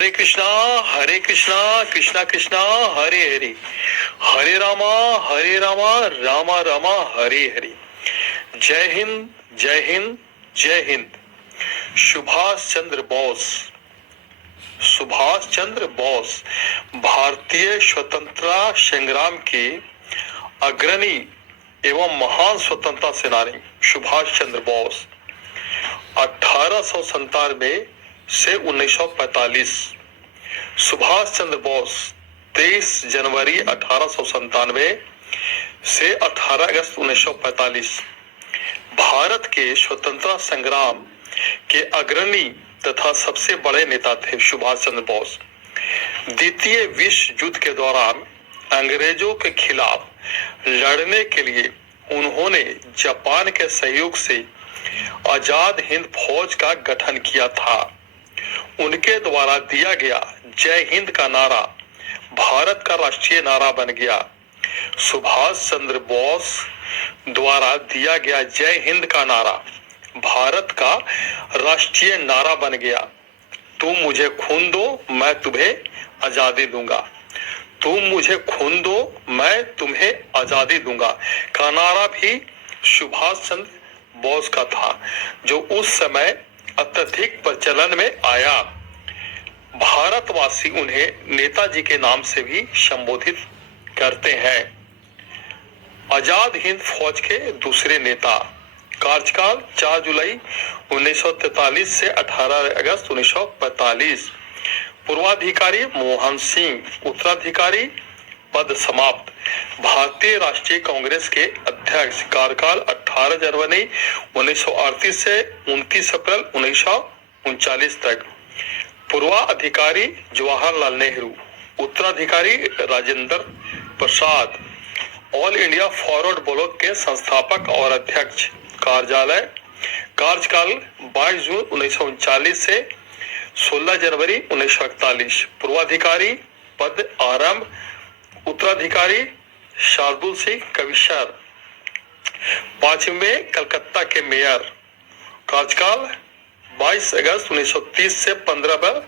हरे कृष्णा कृष्णा कृष्णा हरे हरे, हरे रामा रामा रामा हरे हरे। जय हिंद जय हिंद जय हिंद। सुभाष चंद्र बोस, सुभाष चंद्र बोस भारतीय स्वतंत्रता संग्राम के अग्रणी एवं महान स्वतंत्रता सेनानी सुभाष चंद्र बोस 1897 से 1945। सुभाष चंद्र बोस 23 जनवरी 1897 से 18 अगस्त 1945 भारत के स्वतंत्रता संग्राम के अग्रणी तथा सबसे बड़े नेता थे। सुभाष चंद्र बोस द्वितीय विश्व युद्ध के दौरान अंग्रेजों के खिलाफ लड़ने के लिए उन्होंने जापान के सहयोग से आजाद हिंद फौज का गठन किया था। उनके द्वारा दिया गया जय हिंद का नारा भारत का राष्ट्रीय नारा बन गया। सुभाष चंद्र बोस द्वारा दिया गया जय हिंद का नारा भारत का राष्ट्रीय नारा बन गया। तुम मुझे खून दो, मैं तुम्हें आजादी दूंगा। तुम मुझे खून दो, मैं तुम्हें आजादी दूंगा का नारा भी सुभाष चंद्र बोस का था, जो उस समय अत्यधिक प्रचलन में आया। भारतवासी उन्हें नेताजी के नाम से भी संबोधित करते हैं। आजाद हिंद फौज के दूसरे नेता, कार्यकाल 4 जुलाई 1943 से 18 अगस्त 1945। पूर्वाधिकारी मोहन सिंह, उत्तराधिकारी पद समाप्त। भारतीय राष्ट्रीय कांग्रेस के अध्यक्ष, कार्यकाल 18 जनवरी 1938 से 29 अप्रैल 1939 तक। पूर्वाधिकारी जवाहरलाल नेहरू, उत्तराधिकारी Rajendra Prasad. All India forward block के संस्थापक और अध्यक्ष। कार्यालय, कार्यकाल 22 जून 1939 से 16 जनवरी 1941। पूर्वाधिकारी पद आरंभ, उत्तराधिकारी शार्दुल सिंह कविशर। 5वें कलकत्ता के मेयर, कार्यकाल 22 अगस्त 1930 से 15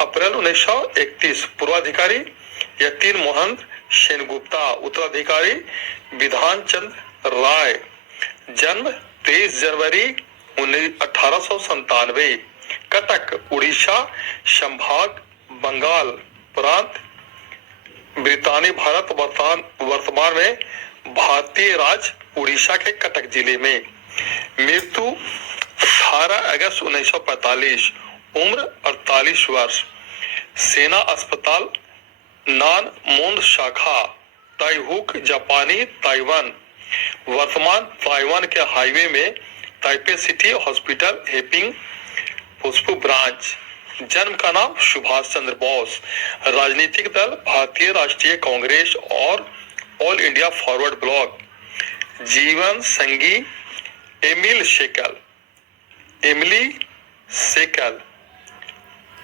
अप्रैल 1931। पूर्वाधिकारी यतीन मोहन सेनगुप्ता, उत्तराधिकारी विधान चंद्र राय। जन्म 23 जनवरी 1897। कटक, उड़ीसा संभाग, बंगाल प्रांत, ब्रितानी भारत। वर्तमान में भारतीय राज्य उड़ीसा के कटक जिले में। मृत्यु 18 अगस्त 1945, उम्र 48 वर्ष। सेना अस्पताल नान मोंद शाखा, ताइहुक, जापानी ताइवान। वर्तमान ताइवान के हाईवे में ताइपे सिटी हॉस्पिटल, हेपिंग पुष्पू ब्रांच। जन्म का नाम सुभाष चंद्र बोस। राजनीतिक दल भारतीय राष्ट्रीय कांग्रेस और ऑल इंडिया फॉरवर्ड ब्लॉक। जीवन संगी एमिल शेकल, एमिली सेकल।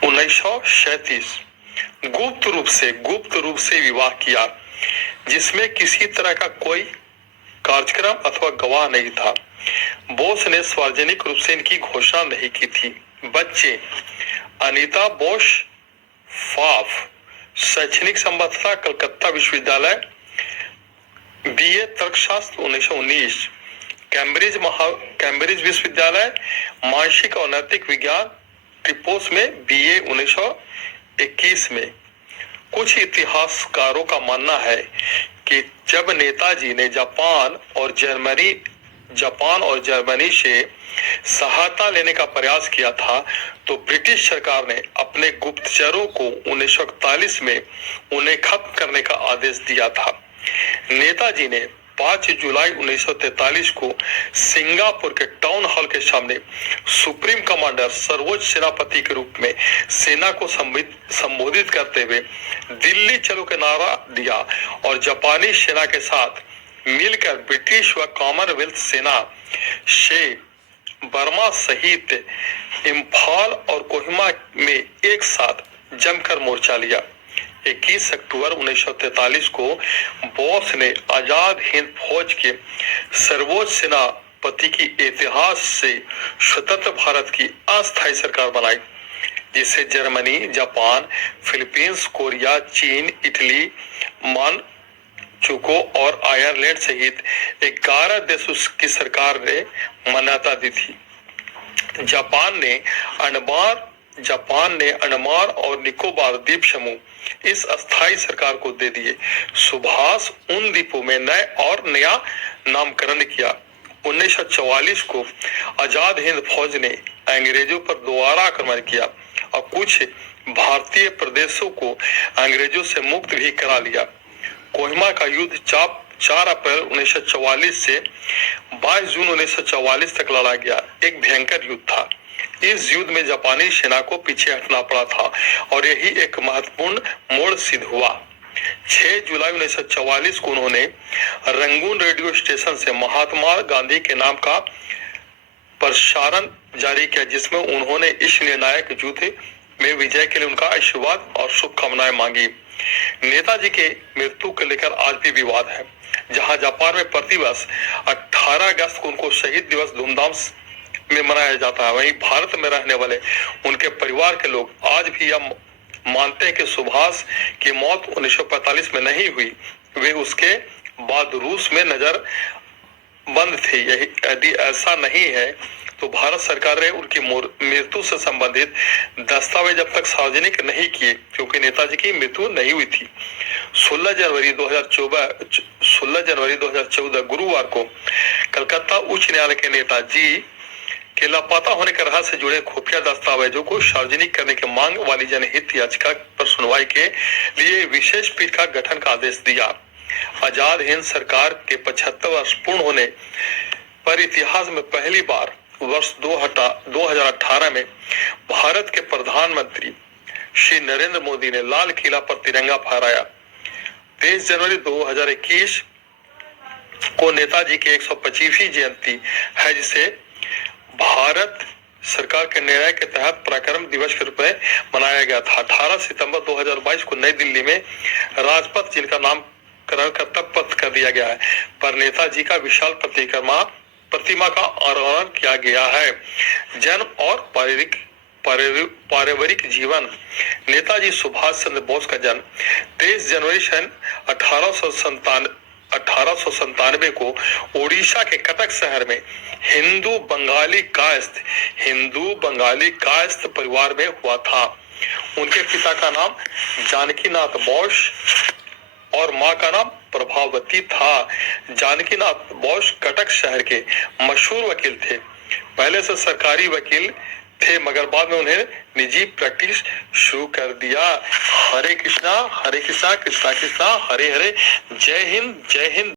1937 गुप्त रूप से विवाह किया, जिसमें किसी तरह का कोई कार्यक्रम अथवा गवाह नहीं था। बोस ने सार्वजनिक रूप से इनकी घोषणा नहीं की थी। बच्चे, अनीता बोस फाफ, शैक्षणिक संबद्धता कलकत्ता विश्वविद्यालय, बीए तर्कशास्त्र 1919। कैम्ब्रिज विश्वविद्यालय मानसिक और नैतिक विज्ञान, ट्रिपोस में बीए 1921 में। कुछ इतिहासकारों का मानना है कि जब नेताजी ने जापान और जर्मनी से सहायता लेने का प्रयास किया था, तो ब्रिटिश सरकार ने अपने गुप्तचरों को 1941 में उन्हें खत्म करने का आदेश दिया था। नेताजी ने 5 जुलाई 1943 को सिंगापुर के टाउन हॉल के सामने सुप्रीम कमांडर, सर्वोच्च सेनापति के रूप में सेना को संबोधित करते हुए दिल्ली चलो का नारा दिया और जापानी सेना के साथ मिलकर ब्रिटिश व कॉमनवेल्थ सेना से बर्मा सहित इम्फाल और कोहिमा में एक साथ जमकर मोर्चा लिया। 21 अक्टूबर 1943 को बोस ने आजाद हिंद फौज के सर्वोच्च सेनापति की इतिहास से स्वतंत्र भारत की अस्थायी सरकार बनाई। जिसे जर्मनी, जापान, फिलीपींस, कोरिया, चीन, इटली, मानचुको और आयरलैंड सहित 11 देशों की सरकार ने मान्यता दी थी। जापान ने अंडमान और निकोबार द्वीप समूह इस अस्थायी सरकार को दे दिए। सुभाष उन द्वीपों में नया नामकरण किया। 1944 को आजाद हिंद फौज ने अंग्रेजों पर दोबारा आक्रमण किया और कुछ भारतीय प्रदेशों को अंग्रेजों से मुक्त भी करा लिया। कोहिमा का युद्ध 4 अप्रैल 1944 से 22 जून 1944 तक लड़ा गया। एक भयंकर युद्ध था। इस युद्ध में जापानी सेना को पीछे हटना पड़ा था और यही एक महत्वपूर्ण मोड़ सिद्ध हुआ। 6 जुलाई 1944 को उन्होंने रंगून रेडियो स्टेशन से महात्मा गांधी के नाम का प्रसारण जारी किया, जिसमें उन्होंने इस निर्णायक युद्ध में विजय के लिए उनका आशीर्वाद और शुभकामनाएं मांगी। नेताजी के मृत्यु को लेकर आज भी विवाद है। जहां जापान में प्रतिवर्ष 18 अगस्त को उनको शहीद दिवस धूमधाम में मनाया जाता है, वहीं भारत में रहने वाले उनके परिवार के लोग आज भी यह मानते हैं कि सुभाष की मौत 1945 में नहीं हुई, वे उसके बाद रूस में नजर बंद थे। यदि ऐसा नहीं है तो भारत सरकार ने उनकी मृत्यु से संबंधित दस्तावेज अब तक सार्वजनिक नहीं किए, क्योंकि नेताजी की मृत्यु नहीं हुई थी। 16 जनवरी 2014 गुरुवार को कलकत्ता उच्च न्यायालय के नेताजी के लापता होने के रहस्य से जुड़े खुफिया दस्तावेजों को सार्वजनिक करने की मांग वाली जनहित याचिका पर सुनवाई के लिए विशेष पीठ का गठन का आदेश दिया। आजाद हिंद सरकार के 75 वर्ष पूर्ण होने पर इतिहास में पहली बार वर्ष 2018 में भारत के प्रधानमंत्री श्री नरेंद्र मोदी ने लाल किला पर तिरंगा फहराया। 23 जनवरी 2021 को नेताजी की 125वीं जयंती है, जिसे भारत सरकार के निर्णय के तहत पराक्रम दिवस के रूप में मनाया गया था। 18 सितंबर 2022 को नई दिल्ली में राजपथ, जिनका नामकरण कर्तव्य कर दिया गया है, पर नेताजी का विशाल प्रतिमा का आरोहण किया गया है। जन्म और पारिवारिक जीवन। नेताजी सुभाष चंद्र बोस का जन्म 23 जनवरी सन 1897 को ओडिशा के कटक शहर में हिंदू बंगाली कायस्थ परिवार में हुआ था। उनके पिता का नाम जानकीनाथ बोस और मां का नाम प्रभावती था। जानकीनाथ बोस कटक शहर के मशहूर वकील थे। पहले से सरकारी वकील थे, मगर बाद में उन्हें निजी प्रैक्टिस शुरू कर दिया। हरे कृष्णा कृष्णा कृष्णा हरे हरे। जय हिंद जय हिंद।